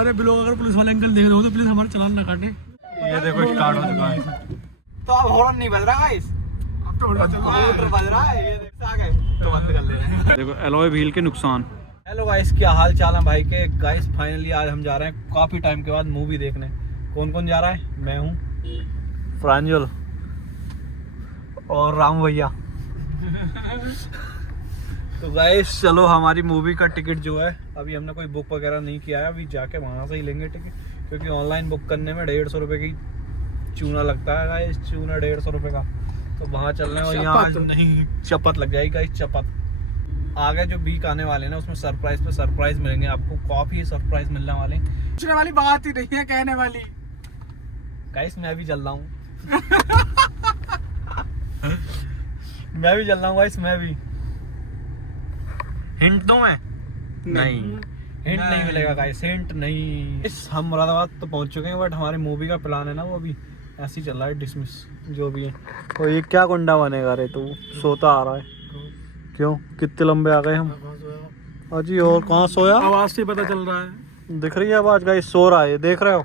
अरे ब्लॉग अगर पुलिस वाले अंकल देख रहे हो तो प्लीज हमारा चालान ना काटे। ये देखो स्टार्ट हो चुका है। तो अब हॉर्न नहीं बज रहा गाइस, अब तो बज रहा है। ये देख आ गए तो बंद कर ले रहे हैं। देखो एलॉय व्हील के नुकसान। हेलो गाइस, क्या हाल चाल है भाई के। गाइस फाइनली आज हम जा रहे हैं काफी टाइम के बाद मूवी देखने। कौन कौन जा रहा है? मैं हूँ, प्रांजल और राम भैया। तो गाइस चलो, हमारी मूवी का टिकट जो है अभी हमने कोई बुक वगैरह नहीं किया है, अभी जाके वहाँ से ही लेंगे टिकट, क्योंकि ऑनलाइन बुक करने में 150 रुपये की चूना लगता है गाइस, चूना 150 रुपये का। तो वहाँ चल रहे हैं और यहाँ नहीं चपत लग जाएगी गाइस, चपत। आगे जो वीक आने वाले हैं ना उसमें सरप्राइज पे सरप्राइज मिलेंगे आपको, काफी सरप्राइज मिलने वाले। पूछने वाली बात ही नहीं है, कहने वाली। गाइस मैं भी चल रहा हूँ मैं भी चल रहा हूँ गाइस, मैं भी। हिंट दूं मैं? नहीं, हिंट नहीं मिलेगा गाइस, हिंट नहीं। इस हम मुरादाबाद तो पहुंच चुके हैं, बट हमारे मूवी का प्लान है ना वो अभी ऐसे ही चल रहा है, डिसमिस जो भी है। तो ये क्या गुंडा बनेगा रे तू? सोता आ रहा है क्यों? कितने लंबे आ गए हम अजी। और कहाँ सोया? आवाज से पता चल रहा है। दिख रही है आवाज गाइस, सो रहा है, देख रहे हो?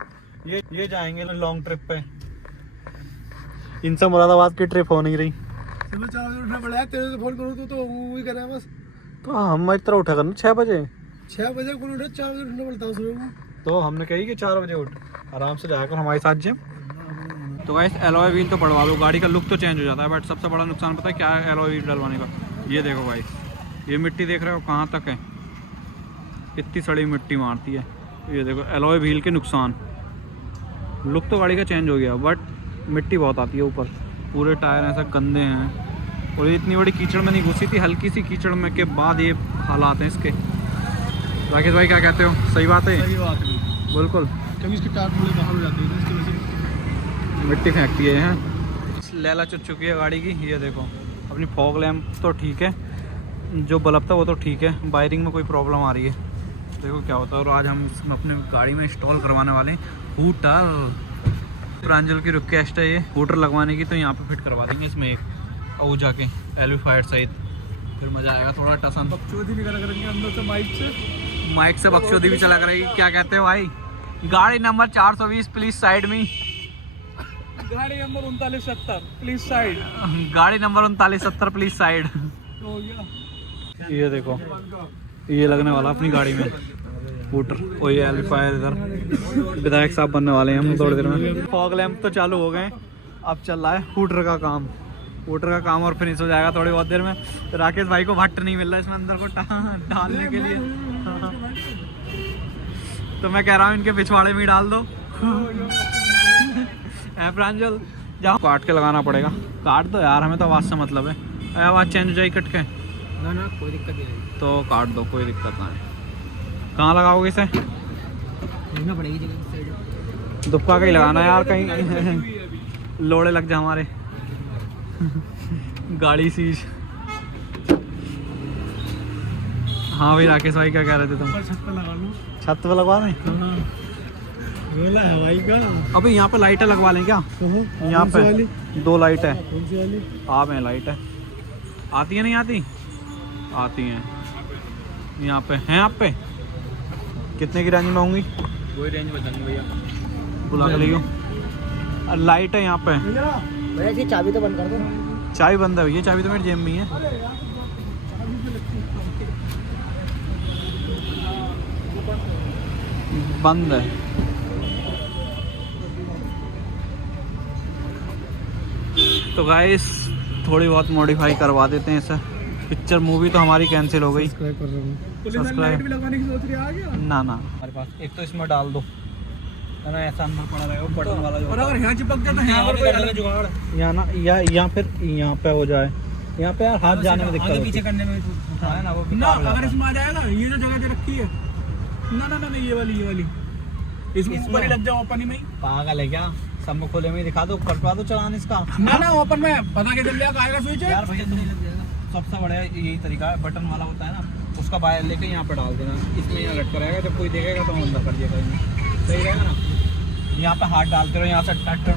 ये जाएंगे लॉन्ग ट्रिप पे। इनसे मुरादाबाद की ट्रिप हो नहीं रही। सुबह 4 बजे उठना पड़ा है, तेरे से फोन करूँ तो वो ही कर रहा है बस। तो हम इतना उठा करना 6 बजे। 6 बजे कौन उठे? 4 बजे उठना पड़ता है सुबह को। तो हमने कही कि 4 बजे उठ, आराम से जाकर हमारे साथ जिम। तो गाइस एलॉय व्हील तो पड़वा लो, गाड़ी का लुक तो चेंज हो जाता है, बट सबसे बड़ा नुकसान पता है क्या है एलॉय व्हील डलवाने का? ये देखो गाइस, ये मिट्टी देख रहे हो कहाँ तक है, इतनी सड़ी मिट्टी मारती है। ये देखो एलॉय व्हील के नुकसान। लुक तो गाड़ी का चेंज हो गया, बट मिट्टी बहुत आती है ऊपर, पूरे टायर ऐसा गंदे हैं। और ये इतनी बड़ी कीचड़ में नहीं घुसी थी, हल्की सी कीचड़ में के बाद ये हालात हैं इसके। राकेश भाई क्या कहते हो? सही बात है? सही बात है बिल्कुल। क्योंकि इसके टायर थोड़े बाहर हो जाते हैं, इसकी वजह से मिट्टी फेंकती है हैं। लैला चुट चुकी है गाड़ी की। ये देखो अपनी फॉग लैम्प तो ठीक है, जो बल्ब था वो तो ठीक है, वायरिंग में कोई प्रॉब्लम आ रही है, देखो क्या होता है। और आज हम अपनी गाड़ी में इंस्टॉल करवाने वाले हैं हूटर। प्रांजल की रिक्वेस्ट है ये हूटर लगवाने की, तो यहाँ पे फिट करवा देंगे इसमें एक, और जाके एलिफायर सहित, फिर मज़ा आएगा थोड़ा टसन। बकचोदी भी करा करेंगे अंदर से, माइक से बकचोदी भी चला करेगी। क्या कहते हो भाई? गाड़ी नंबर 420 प्लीज साइड में। गाड़ी नंबर 3970 प्लीज साइड। गाड़ी नंबर 3970 प्लीज साइड। हो गया। ये देखो ये लगने वाला अपनी गाड़ी में हूटर। और ये एलिफायर इधर विधायक साहब बनने वाले हैं हम थोड़ी देर में। फॉग लैंप तो चालू हो गए, अब चल रहा है हूटर का काम। हूटर का काम और फिनिश हो जाएगा थोड़ी बहुत देर में। तो राकेश भाई को भट्ट नहीं मिल रहा इसमें अंदर को डालने के लिए, तो मैं कह रहा हूँ इनके पिछवाड़े में ही डाल दो। प्रांजल जाओ, काट के लगाना पड़ेगा। काट दो यार, हमें तो आवाज़ से मतलब है। आवाज़ चेंज हो जाएगी कट के। ना ना कोई दिक्कत नहीं, तो काट दो, कोई दिक्कत नहीं। कहाँ लगाओगे इसे? देखना पड़ेगी जगह। दुबका का ही लगाना यार, कहीं लोड़े लग जा हमारे। गाड़ी सीज। हाँ भाई राकेश भाई क्या कह रहे थे तुम? छत पे लगा लो। छत पे लगवा दें? रोला है भाई का। अबे यहाँ पे लाइटें लगवा लें क्या? यहाँ पे 2 लाइट है। कौन सी वाली? आप में लाइट है, आती है नहीं आती? आती हैं यहाँ पे, हैं आप पे। कितने की रेंज में होंगी? वही रेंज बताएंगे भैया, बुला के लियो। लाइट है यहाँ पे। भैया इसकी चाबी तो बंद कर दो। चाबी बंद है, ये चाबी तो मेरी जेब में ही है। बंद है। तो गाइस थोड़ी बहुत मॉडिफाई करवा देते हैं इसे। पिक्चर मूवी तो हमारी कैंसिल हो गई। सब्सक्राइब कर रहा हूँ। पुलिस वाली सब्सक्राइब। लाइट भी लगवाने की सोच रही है, आ गया। ना ना, हमारे पास एक तो इसमें डाल दो, है ना, ऐसा अंदर पड़ा रहेगा बटन वाला जो। और अगर यहाँ चिपक जाए तो यहाँ पर कोई अलग जुगाड़। यहाँ ना, या फिर यहाँ पे हो जाए, यहाँ पे यार हाथ जाने में दिक्कत आगे होती पीछे करने में है ना, वो ना। बेकार हो जाता अगर है। इसमें आ जाएगा, ये जो जगह जो रखी है, ना ना ना, ये वाली इसमें ऊपर ही लग जाओ, ओपन ही में ही। पागल है क्या? सब में खोले में ही दिखा दो, कटवा दो चालान इसका। ना ना, ओपन में पता क्या चल जाएगा, आएगा स्विच है। यार भैया तो नहीं लग जाएगा। सबसे बड़ा यही तरीका है, बटन वाला होता है ना, उसका वायर लेके यहाँ पे डाल देना, इसमें यहाँ लटका रहेगा, जब कोई देखेगा तो अंदर कर दिया करेंगे, सही रहेगा ना। यहाँ पे हाथ डालते रहो, यहाँ से टट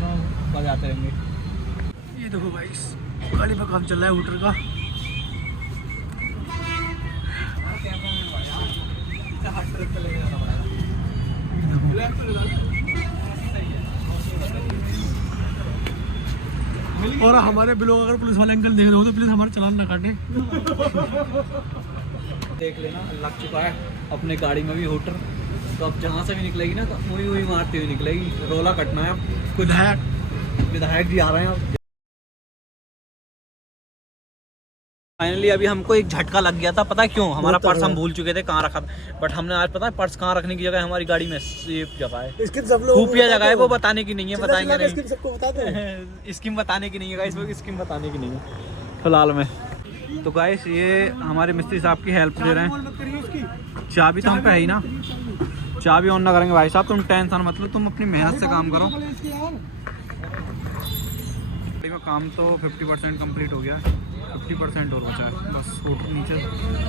बजाते रहेंगे। ये देखो भाई गाड़ी पर काम चल रहा है हूटर का। और हमारे ब्लॉग अगर पुलिस वाले अंकल देख रहे हो तो प्लीज हमारा चालान ना काटे। देख लेना लग चुका है अपने गाड़ी में भी हूटर, तो अब जहाँ से भी निकलेगी ना तो वही मारती हुई निकलेगी। रोला कटना है अब। विधायक जी आ रहे हैं अब। फाइनली अभी हमको एक झटका लग गया था, पता है क्यों? हमारा पर्स हम भूल चुके थे कहाँ रखा था, बट हमने आज पता है पर्स कहाँ रखने की जगह हमारी गाड़ी में सेफ जगह है, खुफिया जगह है, वो बताने की नहीं है, बताएंगे नहीं। सबको बता दो। स्कीम बताने की नहीं है गाइस, वो स्कीम बताने की नहीं है फिलहाल में। तो गाइस ये हमारे मिस्त्री साहब की हेल्प ले रहे हैं। चाबी तो हम पे है ही ना, चाबी ऑन ना करेंगे भाई साहब, तुम टेंशन मत लो, तुम अपनी मेहनत से काम करो। गाड़ी का काम तो 50% कंप्लीट हो गया, 50% और बचा है बस। हूटर नीचे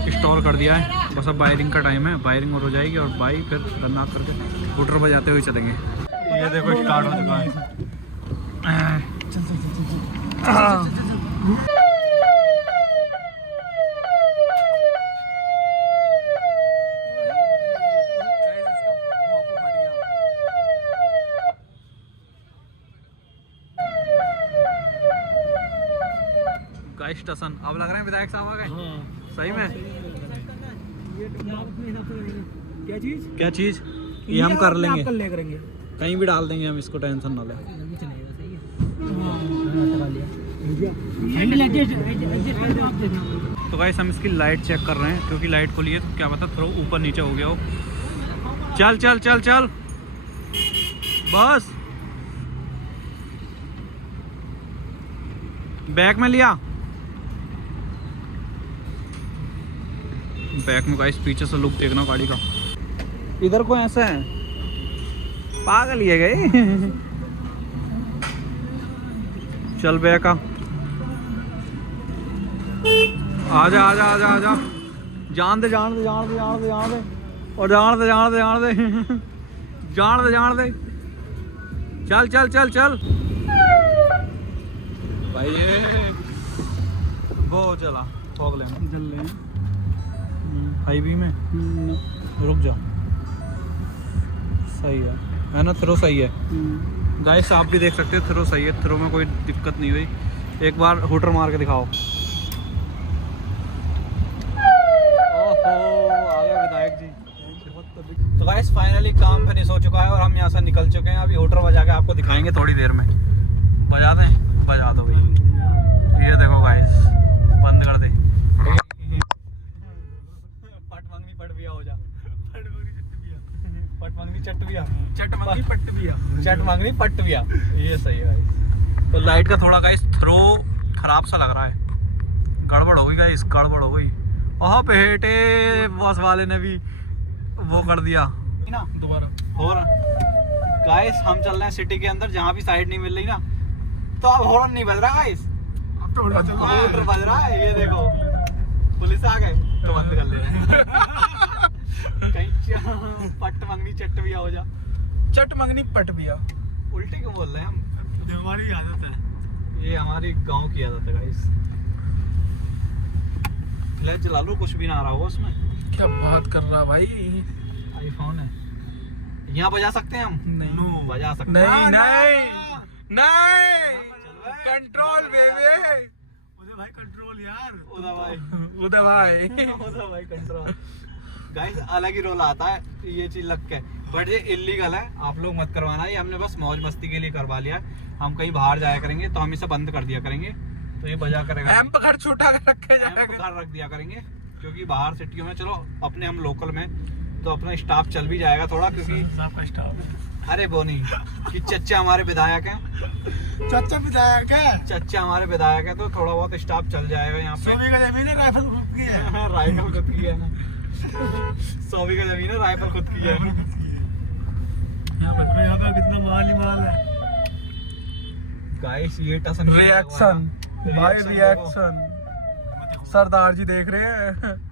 इंस्टॉल कर दिया है, बस अब वायरिंग का टाइम है, वायरिंग और हो जाएगी और बाई फिर रन ऑफ करके हूटर बजाते हुए चलेंगे। ये देखो स्टार्ट हो चुका है। स्टेशन अब लग रहे हैं विधायक साहब आ गए। हाँ। सही में क्या चीज ये हम कर लेंगे, कहीं भी डाल देंगे हम इसको, टेंशन ना ले। तो गाइस हम इसकी लाइट चेक कर रहे हैं क्योंकि लाइट खुली है तो क्या पता थोड़ा ऊपर नीचे हो गया हो। चल चल चल चल बस बैग में लिया। बैक में गाइस पीछे से लुक देखना गाड़ी का, इधर को ऐसा है पागल ये गए। चल बैक आजा आजा आजा आजा, जान दे जान दे जान दे जान दे जान दे और जान दे जान दे जान दे जान दे जान दे, चल चल चल चल भाई। ये वो चला फॉग लेना चल रहे हैं हाईवे में, रुक जा। सही है ना, थ्रो सही है गाइस, आप भी देख सकते हो थ्रो सही है, थ्रो में कोई दिक्कत नहीं हुई। एक बार हूटर मार के दिखाओ। ओहो आ गया विधायक जी। तो गाइस फाइनली काम फिनिश हो चुका है और हम यहाँ से निकल चुके हैं। अभी हूटर बजा के आपको दिखाएंगे थोड़ी देर में। बजा दें? बजा दो भाई। ये देखो गाइस बंद कर दे। चट मांगनी पट बिया, ये सही है गाइस। तो लाइट का थोड़ा गाइस थ्रो खराब सा लग रहा है, गड़बड़ हो गई गाइस, गड़बड़ हो गई। ओह बेटे बॉस वाले ने भी वो कर दिया ना दोबारा। और गाइस हम चल रहे हैं सिटी के अंदर, जहाँ भी साइड नहीं मिल रही ना तो अब हॉर्न नहीं बज रहा गाइस, अब तो हॉर्न बज रहा है। ये देखो पुलिस आ गए तो बंद कर ले रहे हैं। कहीं पट मंगनी चट बिया हो जा, चट मंगनी पट बिया, उल्टे क्यों बोल रहे हैं हम? हमारी आदत है, ये हमारी गांव की आदत है गाइस। फ्लैश जला लो, कुछ भी ना आ रहा हो उसमें। क्या बात कर रहा भाई, आईफोन है। यहाँ बजा सकते हैं हम? नहीं बजा सकते नहीं नहीं नहीं, कंट्रोल बेबे। उदय भाई कंट्रोल यार, उदय भाई उदय भाई उदय भाई कंट्रोल। गाइस अलग ही रोल आता है ये चीज लग के, बट ये इलीगल है, आप लोग मत करवाना। ये हमने बस मौज मस्ती के लिए करवा लिया। हम कहीं बाहर जाया करेंगे तो हम इसे बंद कर दिया करेंगे, तो ये बजा करेगा। एम्प घर छोटा कर रखे जाएगा, घर रख दिया करेंगे, क्योंकि बाहर सिटियों में चलो अपने हम लोकल में तो अपना स्टाफ चल भी जाएगा थोड़ा, क्योंकि अरे वो नहीं कि चच्चा हमारे विधायक हैं, चाचा विधायक है, चच्चा हमारे विधायक है, तो थोड़ा बहुत स्टाफ चल जाएगा यहाँ पे। 100 बीघा जमीन है, राइफल खुद की है। राइफल खुद की है ना, 100 बीघा जमीन है, राइफल खुद की है। यहाँ पे कितना माल ही माल है। गाइस ये टसन रिएक्शन भाई, रिएक्शन सरदार जी देख रहे हैं।